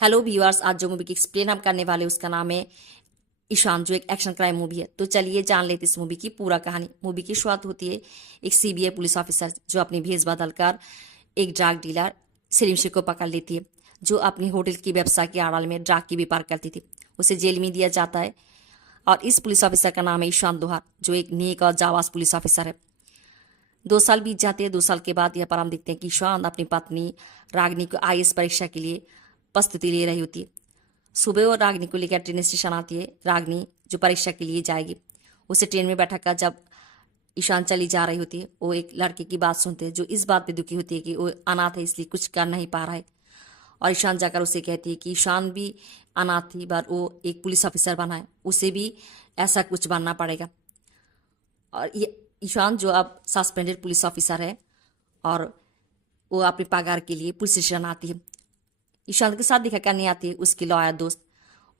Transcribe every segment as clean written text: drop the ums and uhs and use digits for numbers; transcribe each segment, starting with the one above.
Hello viewers, आज जो movie की एक्सप्लेन हम करने वाले उसका नाम है ईशान, जो एक एक्शन क्राइम मूवी है। तो चलिए जान लेते इस मूवी की पूरा कहानी। मूवी की शुरुआत होती है एक सीबीआई पुलिस ऑफिसर जो अपनी भेष बदलकर एक ड्रग डीलर सलीम शेख को पकड़ लेती है, जो अपनी होटल की व्यवसाय की आड़ाल में ड्रग की व्यापार करती थी। उसे जेल में दिया जाता है और इस पुलिस ऑफिसर का नाम है ईशान दोहर, जो एक नेक और जाबाज पुलिस ऑफिसर है। 2 साल बीत जाते हैं। 2 साल के बाद यहाँ पर हम देखते हैं कि ईशान अपनी पत्नी रागनी को आईएएस परीक्षा के लिए प्रस्तुति ले रही होती है। सुबह वो रागनी को लेकर ट्रेन स्टेशन आती है। रागनी जो परीक्षा के लिए जाएगी, उसे ट्रेन में बैठा कर जब ईशान चली जा रही होती है, वो एक लड़के की बात सुनते हैं जो इस बात पे दुखी होती है कि वो अनाथ है, इसलिए कुछ कर नहीं पा रहा है। और ईशान जाकर उसे कहती है कि ईशान भी अनाथ थी, पर वो एक पुलिस ऑफिसर बना है, उसे भी ऐसा कुछ बनना पड़ेगा। और ये ईशान जो अब सस्पेंडेड पुलिस ऑफिसर है और वो अपने पगार के लिए पुलिस स्टेशन आती है। ईशान के साथ देखा करने आती है उसकी लॉयर दोस्त।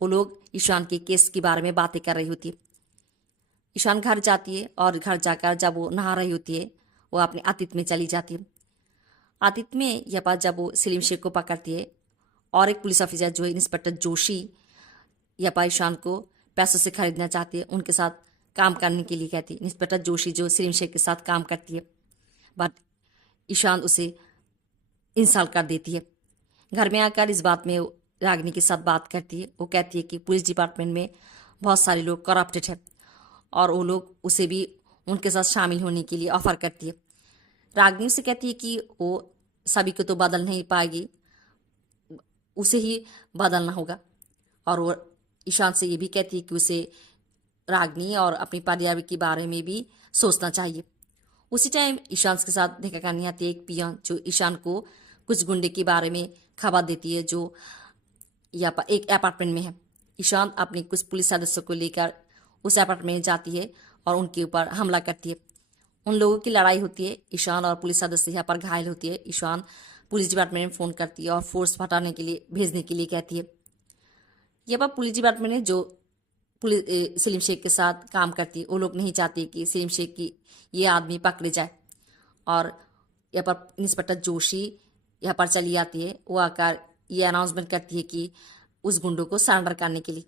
वो लोग ईशान के केस के बारे में बातें कर रही होती है। ईशान घर जाती है और घर जाकर जब वो नहा रही होती है, वो अपने अतीत में चली जाती है। अतीत में यह बात जब वो सलीम शेख को पकड़ती है और एक पुलिस ऑफिसर जो है इंस्पेक्टर जोशी, यह पर ईशान को पैसों से खरीदना चाहती है, उनके साथ काम करने के लिए कहती है। इंस्पेक्टर जोशी जो सलीम शेख के साथ काम करती है, बट ईशान उसे इंसल्ट कर देती है। घर में आकर इस बात में रागिनी के साथ बात करती है। वो कहती है कि पुलिस डिपार्टमेंट में बहुत सारे लोग करप्टेड है और वो लोग उसे भी उनके साथ शामिल होने के लिए ऑफर करती है। रागिनी उसे कहती है कि वो सभी को तो बदल नहीं पाएगी, उसे ही बदलना होगा। और वो ईशान से ये भी कहती है कि उसे रागिनी और अपने परिवार के बारे में भी सोचना चाहिए। उसी टाइम ईशान के साथ देखा करनी आती है एक पियन, जो ईशान को कुछ गुंडे के बारे में खबर देती है जो यहाँ पर एक अपार्टमेंट में है। ईशान अपने कुछ पुलिस सदस्यों को लेकर उस अपार्टमेंट में जाती है और उनके ऊपर हमला करती है। उन लोगों की लड़ाई होती है। ईशान और पुलिस सदस्य यहाँ पर घायल होती है। ईशान पुलिस डिपार्टमेंट में फ़ोन करती है और फोर्स हटाने के लिए भेजने के लिए कहती है। यहाँ पर पुलिस डिपार्टमेंट है जो पुलिस सलीम शेख के साथ काम करती है, वो लोग नहीं चाहते कि सलीम शेख की ये आदमी पकड़े जाए। और यहाँ पर इंस्पेक्टर जोशी यहाँ पर चली आती है। वो आकर ये अनाउंसमेंट करती है कि उस गुंडों को सरेंडर करने के लिए।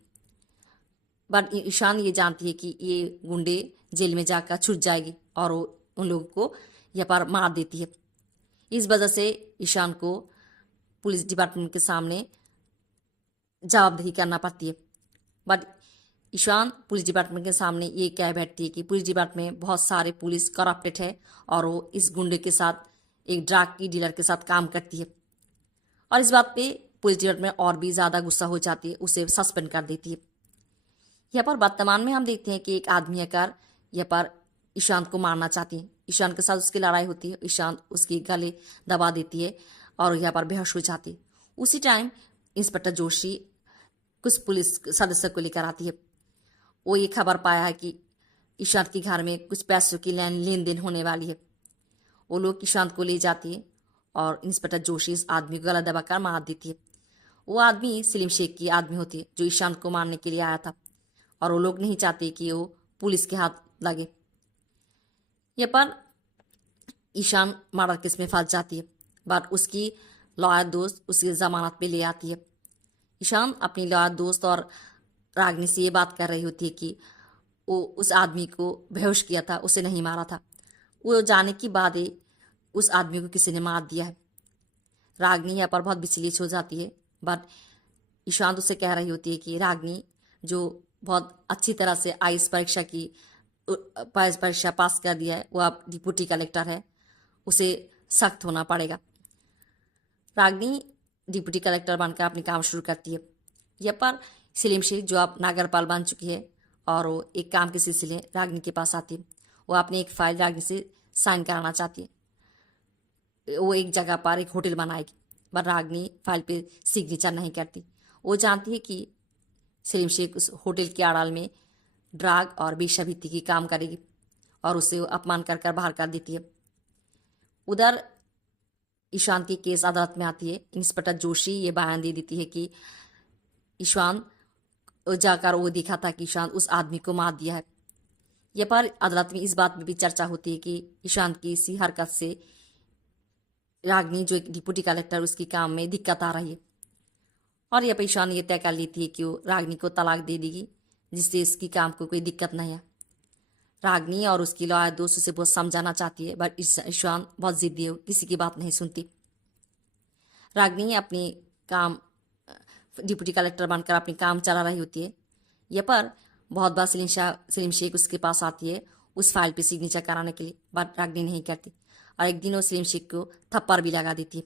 बट ईशान ये जानती है कि ये गुंडे जेल में जाकर छूट जाएगी और वो उन लोगों को यहाँ पर मार देती है। इस वजह से ईशान को पुलिस डिपार्टमेंट के सामने जवाबदेही करना पड़ती है। बट ईशान पुलिस डिपार्टमेंट के सामने ये कह बैठती है कि पुलिस डिपार्टमेंट में बहुत सारे पुलिस करप्टेड है और वो इस गुंडे के साथ, एक ड्रग की डीलर के साथ काम करती है। और इस बात पे पुलिस डिपार्टमेंट और भी ज़्यादा गुस्सा हो जाती है, उसे सस्पेंड कर देती है। यहाँ पर वर्तमान में हम देखते हैं कि एक आदमी आकर यहाँ पर ईशान को मारना चाहती है। ईशान के साथ उसकी लड़ाई होती है। ईशान उसकी गले दबा देती है और यहाँ पर बेहोश हो जाती है। उसी टाइम इंस्पेक्टर जोशी कुछ पुलिस सदस्य को लेकर आती है। वो ये खबर पाया है कि ईशान के घर में कुछ पैसों की लेन देन होने वाली है। वो लोग ईशान को ले जाती है और इंस्पेक्टर जोशी इस आदमी को गला दबाकर मार देती है। वो आदमी सलीम शेख की आदमी होती है जो ईशान को मारने के लिए आया था, और वो लोग नहीं चाहते कि वो पुलिस के हाथ लगे। ये पर ईशान मर्डर केस में फंस जाती है, बट उसकी लॉयर दोस्त उसे जमानत पे ले आती है। ईशान अपनी लॉयर दोस्त और रागिनी से ये बात कर रही होती है कि वो उस आदमी को बेहोश किया था, उसे नहीं मारा था। वो जाने के बाद ही उस आदमी को किसी ने मार दिया है। रागिनी यहाँ पर बहुत विचलित हो जाती है, बट ईशान उसे कह रही होती है कि रागिनी जो बहुत अच्छी तरह से आईएएस परीक्षा की परीक्षा पास कर दिया है, वो अब डिप्टी कलेक्टर है, उसे सख्त होना पड़ेगा। रागिनी डिप्टी कलेक्टर बनकर अपनी काम शुरू करती है। यहाँ पर सलीम शेख जो अब नगरपाल बन चुकी है और वो एक काम के सिलसिले रागिनी के पास आती है। वो अपनी एक फाइल रागिनी से साइन कराना चाहती है। वो एक जगह पर एक होटल बनाएगी, पर रागिनी फाइल पे सिग्नेचर नहीं करती। वो जानती है कि सलीम शेख उस होटल के आड़ाल में ड्रग और वेश्यावृत्ति की काम करेगी और उसे अपमान कर कर बाहर कर देती है। उधर ईशान की केस अदालत में आती है। इंस्पेक्टर जोशी ये बयान दे देती है कि ईशान जाकर वो देखा था कि ईशान उस आदमी को मार दिया है। यह पर अदालत में इस बात में भी चर्चा होती है कि ईशान की इसी हरकत से रागिनी जो एक डिप्टी कलेक्टर उसकी काम में दिक्कत आ रही है। और यह ईशान ये तय कर लेती है कि वो रागनी को तलाक दे देगी, जिससे इसकी काम को कोई दिक्कत नहीं है। रागनी और उसकी लॉयर दोस्त उसे बहुत समझाना चाहती है, बट ईशान बहुत जिद्दी है, किसी की बात नहीं सुनती। रागनी अपनी काम डिप्टी कलेक्टर बनकर अपनी काम चला रही होती है। यह पर बहुत बार सलीम शेख उसके पास आती है उस फाइल पे सिग्नेचर कराने के लिए, बट रागनी नहीं करती। और एक दिन वो सलीम शेख को थप्पड़ भी लगा देती है।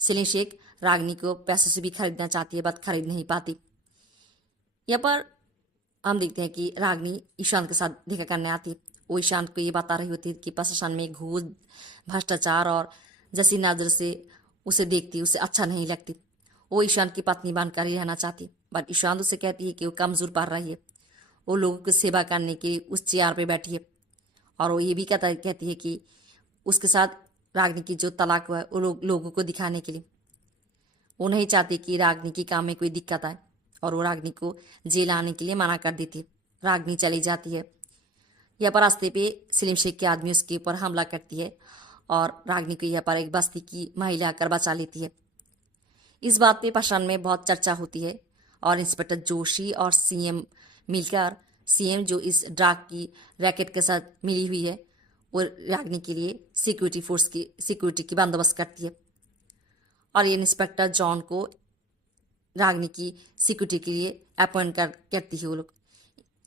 सलीम शेख रागनी को पैसों से भी खरीदना चाहती है, बट खरीद नहीं पाती। यहाँ पर हम देखते हैं कि रागनी ईशान के साथ देखा करने आती है। वो ईशान को ये बता रही होती है कि प्रशासन में घूस, भ्रष्टाचार और जैसी नजर से उसे देखती, उसे अच्छा नहीं लगती। वो ईशान की पत्नी बनकर ही रहना चाहती, बट ईशान उसे कहती है कि वो कमजोर पड़ रही है। वो लोगों की सेवा करने के उस चेयर पे बैठी है। और वो ये भी कहती है कि उसके साथ रागनी की जो तलाक हुआ है वो लोगों को दिखाने के लिए। वो नहीं चाहती कि रागनी की काम में कोई दिक्कत आए, और वो रागनी को जेल आने के लिए मना कर देती है। रागनी चली जाती है। यहाँ पर रास्ते पे सलीम शेख के आदमी उसके ऊपर हमला करती है, और रागनी को यहाँ पर एक बस्ती की महिला आकर बचा लेती है। इस बात पे प्रशासन में बहुत चर्चा होती है, और इंस्पेक्टर जोशी और सीएम मिलकर, सीएम जो इस ड्रग की रैकेट के साथ मिली हुई है, वो रागनी के लिए सिक्योरिटी की बंदोबस्त करती है। और ये इंस्पेक्टर जॉन को रागनी की सिक्योरिटी के लिए अपॉइंट करती है वो लोग।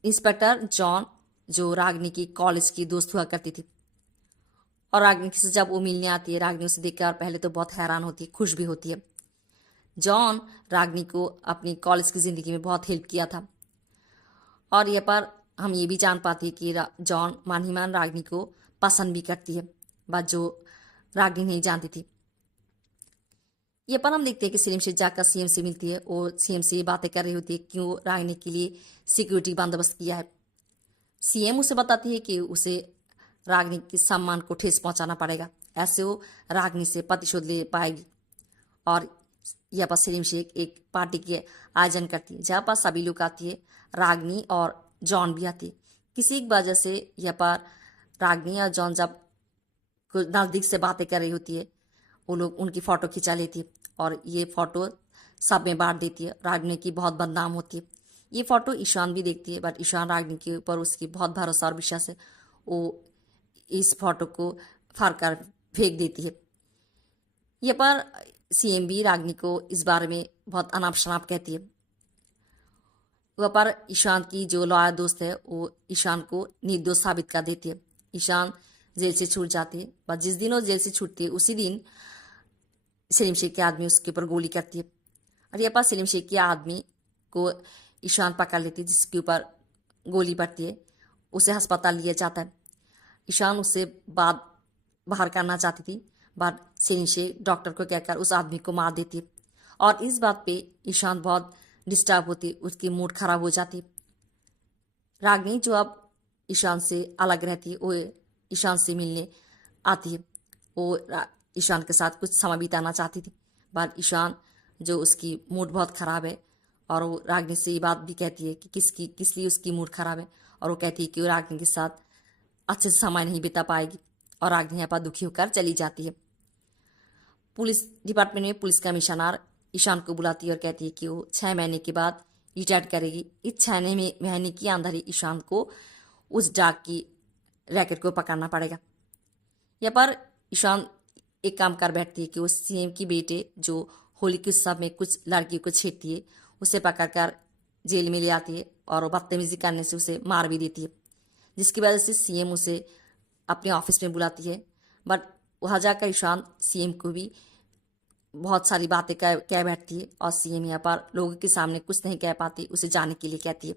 इंस्पेक्टर जॉन जो रागनी की कॉलेज की दोस्त हुआ करती थी, और रागनी से जब वो मिलने आती है, रागनी उसे देखकर पहले तो बहुत हैरान होती है, खुश भी होती है। जॉन रागनी को अपनी कॉलेज की ज़िंदगी में बहुत हेल्प किया था। और ये पर हम ये भी जान पाते हैं कि जॉन मान ही मान रागनी को पसंद भी करती है, बात जो रागनी नहीं जानती थी। ये पर हम देखते हैं कि सलीम शेख जाकर सीएम से मिलती है। वो सीएम से बातें कर रही होती है क्यों रागनी के लिए सिक्योरिटी बंदोबस्त किया है। सीएम उसे बताती है कि उसे रागनी के सम्मान को ठेस पहुंचाना पड़ेगा, ऐसे वो रागनी से प्रतिशोध ले पाएगी। और यहाँ पर सलीम शेख एक पार्टी के आयोजन करती है, जहाँ पर सभी लोग आती है, रागनी और जॉन भी आती है। किसी एक वजह से यहाँ पर रागनी और जॉन जब नज़दीक से बातें कर रही होती है, वो लोग उनकी फ़ोटो खिंचा लेती है, और ये फ़ोटो सब में बांट देती है। रागनी की बहुत बदनाम होती है। ये फ़ोटो ईशान भी देखती है, बट ईशान रागनी के ऊपर उसकी बहुत भरोसा और विश्वास है। वो इस फोटो को फाड़ कर फेंक देती है। ये पर सीएम भी रागनी को इस बारे में बहुत अनाप शनाप कहती है। वह पर ईशान की जो लॉयर दोस्त है वो ईशान को निर्दोष साबित कर देती है। ईशान जेल से छूट जाती है, बस जिस दिन वो जेल से छूटती है उसी दिन सलीम शेख के आदमी उसके ऊपर गोली करती है। और ये पर सलीम शेख के आदमी को ईशान पकड़ लेती है, जिसके ऊपर गोली पड़ती है। उसे अस्पताल लिया जाता है। ईशान उससे बात बाहर करना चाहती थी, बट सलीम शेख डॉक्टर को कहकर उस आदमी को मार देती है। और इस बात पे ईशान बहुत डिस्टर्ब होती, उसकी मूड खराब हो जाती। रागनी जो अब ईशान से अलग रहती है, वो ईशान से मिलने आती है। वो ईशान के साथ कुछ समय बिताना चाहती थी, बट ईशान जो उसकी मूड बहुत ख़राब है, और वो रागनी से ये बात भी कहती है कि किस लिए उसकी मूड ख़राब है। और वो कहती है कि वो रागनी के साथ अच्छे से समय नहीं बिता पाएगी, और रागनी यहाँ पर दुखी होकर चली जाती है। पुलिस डिपार्टमेंट में पुलिस कमिश्नर ईशान को बुलाती है और कहती है कि वो 6 महीने के बाद रिटायर करेगी। इस 6 महीने की अंदर ही ईशान को उस डाक की रैकेट को पकड़ना पड़ेगा। यहाँ पर ईशान एक काम कर बैठती है कि वो सीएम की बेटे जो होली के उत्सव में कुछ लड़कियों को छेड़ती है, उसे पकड़कर जेल में ले आती है, और वो बदतमीजी करने से उसे मार भी देती है, जिसकी वजह से सीएम उसे अपने ऑफिस में बुलाती है। बट वहाँ जाकर ईशान सीएम को भी बहुत सारी बातें कह बैठती है, और सीएम यहाँ पर लोगों के सामने कुछ नहीं कह पाती, उसे जाने के लिए कहती है।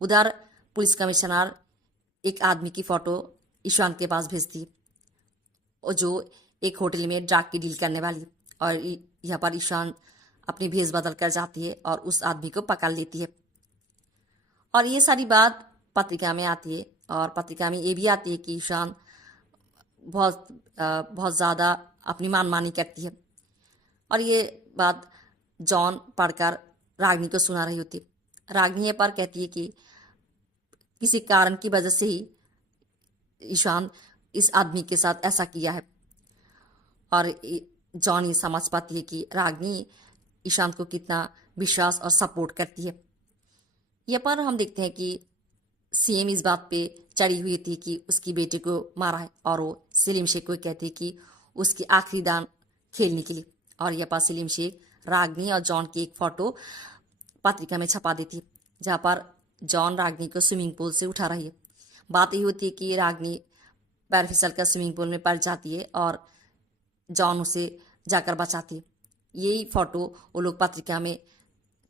उधर पुलिस कमिश्नर एक आदमी की फ़ोटो ईशान के पास भेजती है, और जो एक होटल में ड्रग की डील करने वाली, और यहाँ पर ईशान अपनी भेष बदल कर जाती है और उस आदमी को पकड़ लेती है। और ये सारी बात पत्रिका में आती है, और पत्रिका में ये भी आती है कि ईशान बहुत ज़्यादा अपनी मनमानी करती है। और ये बात जॉन पढ़कर रागनी को सुना रही होती। रागनी ये पर कहती है कि किसी कारण की वजह से ही ईशान इस आदमी के साथ ऐसा किया है। और जॉन ये समझ पाती है कि रागनी ईशान को कितना विश्वास और सपोर्ट करती है। यहाँ पर हम देखते हैं कि सीएम इस बात पे चढ़ी हुई थी कि उसकी बेटे को मारा है और वो सलीम शेख को कहती है कि उसकी आखिरी दान खेलने के लिए। और यहाँ पर सलीम शेख रागनी और जॉन की एक फोटो पत्रिका में छपा देती है, जहाँ पर जॉन रागनी को स्विमिंग पूल से उठा रही है। बात ये होती है कि रागनी पैर फिसल कर स्विमिंग पूल में पड़ जाती है और जॉन उसे जाकर बचाती है। यही फोटो वो लोग पत्रिका में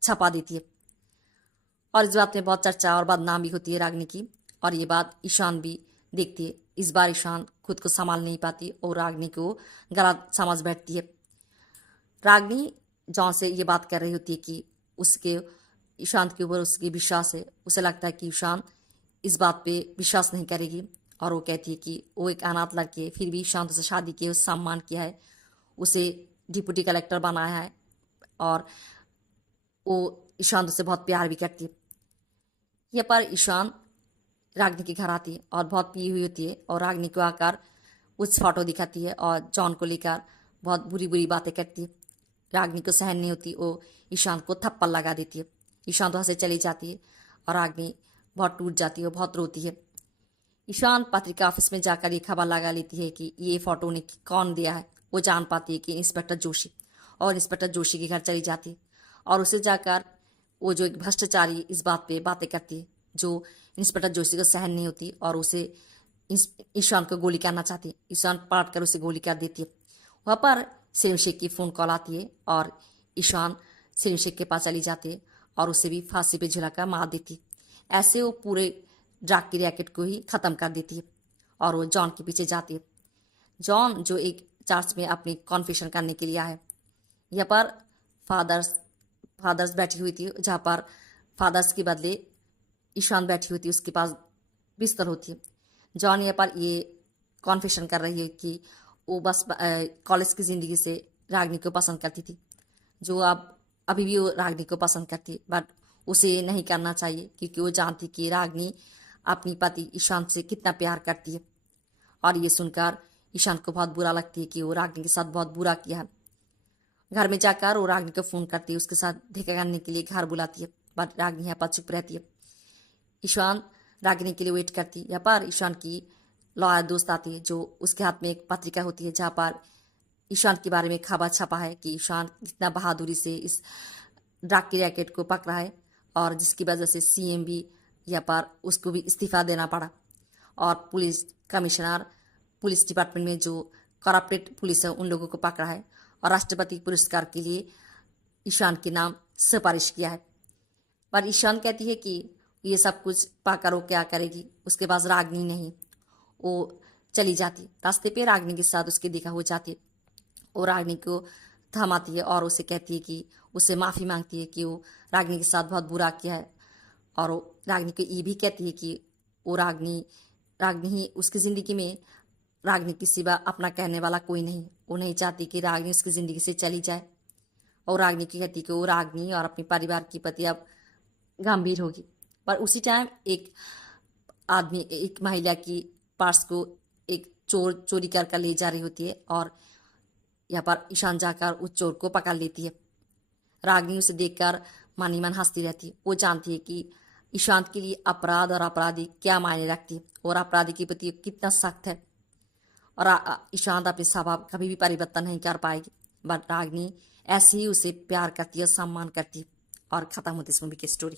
छपा देती है और इस बात में बहुत चर्चा और बदनाम भी होती है रागनी की। और ये बात ईशान भी देखती है। इस बार ईशान खुद को संभाल नहीं पाती और रागनी को गलत समझ बैठती है। रागनी जॉन से ये बात कर रही होती है कि उसके ईशान के ऊपर उसकी विश्वास है। उसे लगता है कि ईशान इस बात पे विश्वास नहीं करेगी और वो कहती है कि वो एक अनाथ लड़की है, फिर भी ईशान से शादी की, उसे सम्मान किया है, उसे डिप्टी कलेक्टर बनाया है और वो ईशान से बहुत प्यार भी करती है। यहाँ पर ईशान रागनी के घर आती है और बहुत पी हुई होती है और रागनी को आकर उस फोटो दिखाती है और जॉन को लेकर बहुत बुरी बुरी बातें करती है। रागनी को सहन नहीं होती, वो ईशान को थप्पड़ लगा देती है। ईशान तो हंसे चली जाती है और रागनी बहुत टूट जाती है, बहुत रोती है। ईशान पत्रिका ऑफिस में जाकर ये खबर लगा लेती है कि ये फोटो उन्हें कौन दिया है। वो जान पाती है कि इंस्पेक्टर जोशी, और इंस्पेक्टर जोशी के घर चली जाती है और उसे जाकर वो जो एक भ्रष्टाचारी इस बात पे बातें करती है, जो इंस्पेक्टर जोशी को सहन नहीं होती और उसे ईशान को गोली करना चाहती है। ईशान पलट कर उसे गोली कर देती है। वहाँ पर सलीम शेख की फ़ोन कॉल आती है और ईशान सलीम शेख के पास चली जाती है और उसे भी फांसी पे झुलाकर मार देती है। ऐसे वो पूरे ड्रग की रैकेट को ही ख़त्म कर देती है और वो जॉन के पीछे जाती है। जॉन जो एक चर्च में अपनी कॉन्फेशन करने के लिए आया है। यहाँ पर फादर्स बैठी हुई थी, जहाँ पर फादर्स के बदले ईशान बैठी हुई थी, उसके पास बिस्तर होती है। जॉन यहाँ पर ये कॉन्फेशन कर रही है कि वो बस कॉलेज की ज़िंदगी से रागनी को पसंद करती थी, जो अब अभी भी वो रागनी को पसंद करती है, बट उसे नहीं करना चाहिए क्योंकि वो जानती कि रागनी अपनी पति ईशान से कितना प्यार करती है। और ये सुनकर ईशान को बहुत बुरा लगती है कि वो रागनी के साथ बहुत बुरा किया है। घर में जाकर वो रागनी को फ़ोन करती है, उसके साथ देखा करने के लिए घर बुलाती है, बट रागनी यहाँ पर चुप रहती है। ईशान रागनी के लिए वेट करती है। यहाँ पर ईशान की लॉयर दोस्त आती है, जो उसके हाथ में एक पत्रिका होती है, जहाँ पर ईशान के बारे में खबर छपा है कि ईशान कितना बहादुरी से इस ड्रग की रैकेट को पकड़ा है और जिसकी वजह से सीएम भी यहाँ पर उसको भी इस्तीफा देना पड़ा और पुलिस कमिश्नर पुलिस डिपार्टमेंट में जो करप्टेड पुलिस है उन लोगों को पकड़ा है और राष्ट्रपति पुरस्कार के लिए ईशान के नाम सिफारिश किया है। पर ईशान कहती है कि ये सब कुछ पाकर वो क्या करेगी, उसके पास रागनी नहीं। वो चली जाती, रास्ते पे रागनी के साथ उसकी देखा हो जाती है। वो रागनी को थमाती है और उसे कहती है कि उससे माफ़ी मांगती है कि वो रागनी के साथ बहुत बुरा किया है। और वो रागनी को ये भी कहती है कि वो रागनी ही उसकी ज़िंदगी में, रागनी के सिवा अपना कहने वाला कोई नहीं। वो नहीं चाहती कि रागनी उसकी ज़िंदगी से चली जाए और रागनी की कहती कि वो रागनी और अपने परिवार की प्रति अब गंभीर होगी। पर उसी टाइम एक महिला की पर्स को एक चोर चोरी कर ले जा रही होती है और यहाँ पर ईशान जाकर उस चोर को पकड़ लेती है। रागनी उसे देखकर मन ही मन हंसती रहती है। वो जानती है कि ईशान के लिए अपराध और अपराधी क्या मायने रखती है और अपराधी के प्रति कितना सख्त है और ईशान अपने स्वभाव कभी भी परिवर्तन नहीं कर पाएगी। बट रागनी ऐसे ही उसे प्यार करती है, सम्मान करती है। और ख़त्म होती इस मूवी की स्टोरी।